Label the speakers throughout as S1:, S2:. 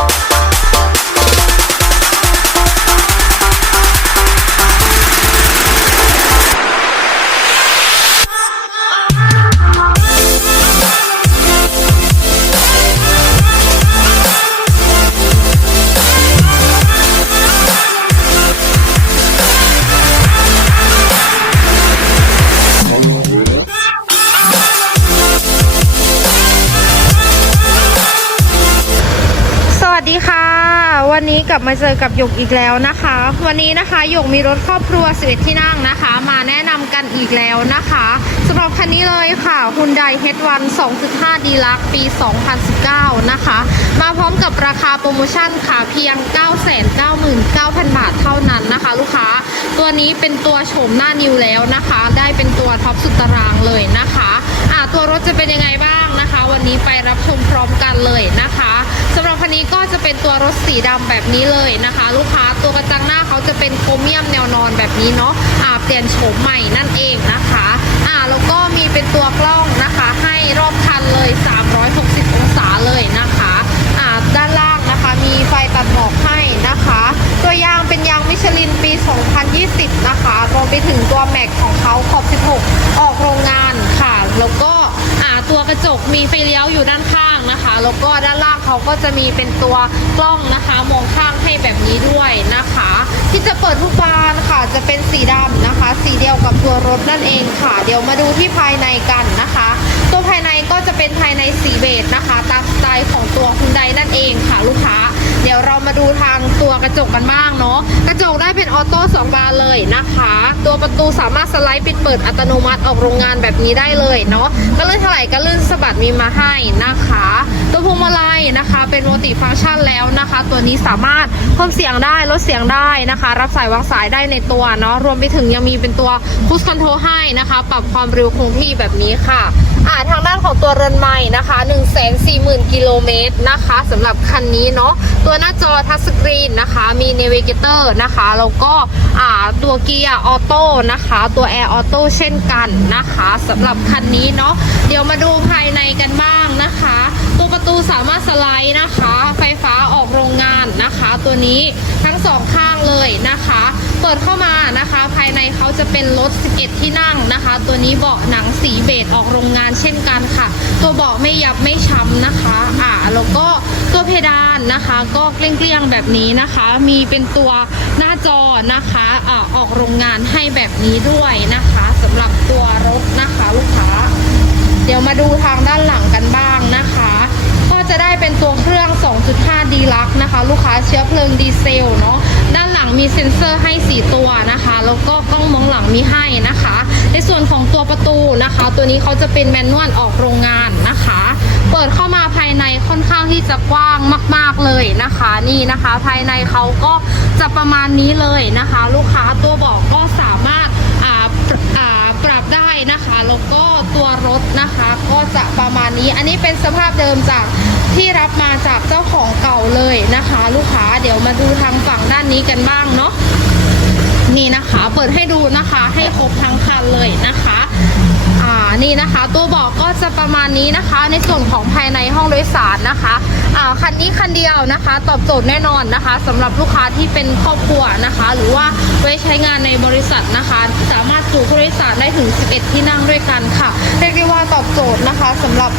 S1: Oh, ลับมาเจอกับหยกอีกแล้วนะคะ วันนี้นะคะหยกมีรถครอบครัว 11 ที่นั่งนะคะ มาแนะนำกันอีกแล้วนะคะสำหรับคันนี้เลยค่ะ Hyundai H1 2.5 d l u x ปี 2019 นะคะ มาพร้อมกับราคาโปรโมชั่นค่ะเพียง 999,000 บาทเท่านั้นนะคะ ลูกค้า ตัวนี้เป็นตัวโฉมหน้านิวแล้วนะคะ ได้เป็นตัวท็อปสุดตารางเลยนะคะ ตัวรถจะเป็นยังไงบ้างนะคะ วันนี้ไปรับชมพร้อมกันเลยนะคะสำหรับคันนี้ก็จะเป็นตัวรถสีดำแบบนี้เลยนะคะ ลูกค้าตัวกระจังหน้าเขาจะเป็นโครเมียมแนวนอนแบบนี้เนาะอ่าเปลี่ยนโฉมใหม่นั่นเองนะคะอ่าแล้วก็มีเป็นตัวกล้องนะคะ ให้รอบคันเลย 360 องศาเลยนะคะอ่าด้านล่างนะคะ มีไฟตัดหมอกให้นะคะ ตัวยางเป็นยางมิชลินปี 2020 นะคะรวมไปถึงตัวแม็กของเขาขอบ 16 ออกโรงงานค่ะ แล้วก็อ่าตัว กมีไฟเลี้ยวอยู่ด้านข้างนะคะ แล้วก็ด้านล่างเขาก็จะมีเป็นตัวกล้องนะคะ มองข้างให้แบบนี้ด้วยนะคะ ที่จะเปิดทุกบานค่ะจะเป็นสีดำนะคะ สีเดียวกับตัวรถนั่นเองค่ะ เดี๋ยวมาดูที่ภายในกันนะคะ ตัวภายในก็จะเป็นภายในสีเบจนะคะ ตามสไตล์ของตัวคุณไดนั่นเองค่ะลูกค้า เดี๋ยวเรามาดูทางตัวกระจกกันบ้างเนาะกระจกได้เป็นออโต้2บานเลยนะคะ ตัวประตูสามารถสไลด์ปิดเปิดอัตโนมัติออกโรงงานแบบนี้ได้เลยเนาะก็ลื่อนถลายก็ลื่นสะบัดมีมาให้นะคะ ตัวพวงมาลัยนะคะ เป็นมัลติฟังก์ชันแล้วนะคะ ตัวนี้สามารถเพิ่มเสียงได้ลดเสียงได้นะคะ รับสายวางสายได้ในตัวเนาะรวมไปถึงยังมีเป็นตัวพุชคอนโทรให้นะคะ ปรับความเร็วคงที่แบบนี้ค่ะอ่าทางด้านของตัวเรือนใหม่นะคะ1 4 0 0 0 0กิโลเมตรนะคะสำหรับคันนี้เนาะตัวหน้าจอทัชสกรีนนะคะมี n น v i เกเตอร์นะคะแล้วก็อ่าตัวเกียร์ออโต้นะคะตัวแอร์ออโต้เช่นกันนะคะสำหรับคันนี้เนาะเดี๋ยวมาดูภายในกันบ้างนะคะตัวประตูสามารถสไลด์นะคะ ไฟฟ้าออกโรงงานนะคะ ตัวนี้ทั้งสองข้างเลยนะคะ เปิดเข้ามานะคะ ภายในเขาจะเป็นรถ 11 ที่นั่งนะคะ ตัวนี้เบาะหนังสีเบจออกโรงงานเช่นกันค่ะ ตัวเบาะไม่ยับไม่ช้ำนะคะอ่าแล้วก็ตัวเพดานนะคะ ก็เกลี้ยงๆแบบนี้นะคะ มีเป็นตัวหน้าจอนะคะอ่าออกโรงงานให้แบบนี้ด้วยนะคะสำหรับตัวรถนะคะลูกค้า เดี๋ยวมาดูทางด้านหลังกันบ้างนะคะก็จะได้เป็นตัวเครื่อง 2.5 ดีลักนะคะ ลูกค้าเชื้อเพลิงดีเซลเนาะ งมีเซ็นเซอร์ให้ 4 ตัวนะคะ แล้วก็กล้องมองหลังมีให้นะคะ ในส่วนของตัวประตูนะคะ ตัวนี้เขาจะเป็นแมนนวลออกโรงงานนะคะ เปิดเข้ามาภายในค่อนข้างที่จะกว้างมาก ๆเลยนะคะ นี่นะคะ ภายในเขาก็จะประมาณนี้เลยนะคะ ลูกค้าตัวเบอกก็สามารถอ่าอ่าปรับได้นะคะแล้วก็ตัวรถนะคะ ก็จะประมาณนี้ อันนี้เป็นสภาพเดิมจาก ที่รับมาจากเจ้าของเก่าเลยนะคะ ลูกค้าเดี๋ยวมาดูทางฝั่งด้านนี้กันบ้างเนาะนี่นะคะเปิดให้ดูนะคะให้ครบทั้งคันเลยนะคะอ่านี่นะคะ ตัวบอกก็จะประมาณนี้นะคะ ในส่วนของภายในห้องโดยสารนะคะ คันนี้คันเดียวนะคะ ตอบโจทย์แน่นอนนะคะสำหรับลูกค้าที่เป็นครอบครัวนะคะ หรือว่าไว้ใช้งานในบริษัทนะคะ สามารถจุผู้โดยสารได้ถึง 11 ที่นั่งด้วยกันค่ะ เรียกได้ว่าตอบโจทย์นะคะสำหรับ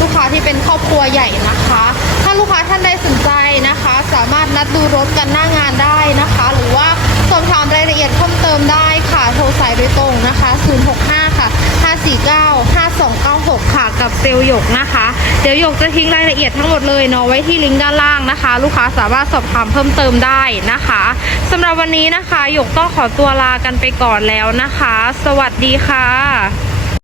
S1: ลูกค้าที่เป็นครอบครัวใหญ่นะคะ ถ้าลูกค้าท่านใดสนใจนะคะ สามารถนัดดูรถกันหน้างานได้นะคะ หรือว่าสอบถามรายละเอียดเพิ่มเติมได้ค่ะ โทรสายโดยตรงนะคะ 065 ค่ะ 549 5296 ค่ะ กับเซลล์หยกนะคะ เดี๋ยวหยกจะทิ้งรายละเอียดทั้งหมดเลยเนาะไว้ที่ลิงก์ด้านล่างนะคะ ลูกค้าสามารถสอบถามเพิ่มเติมได้นะคะสำหรับวันนี้นะคะหยกต้องขอตัวลากันไปก่อนแล้วนะคะ สวัสดีค่ะ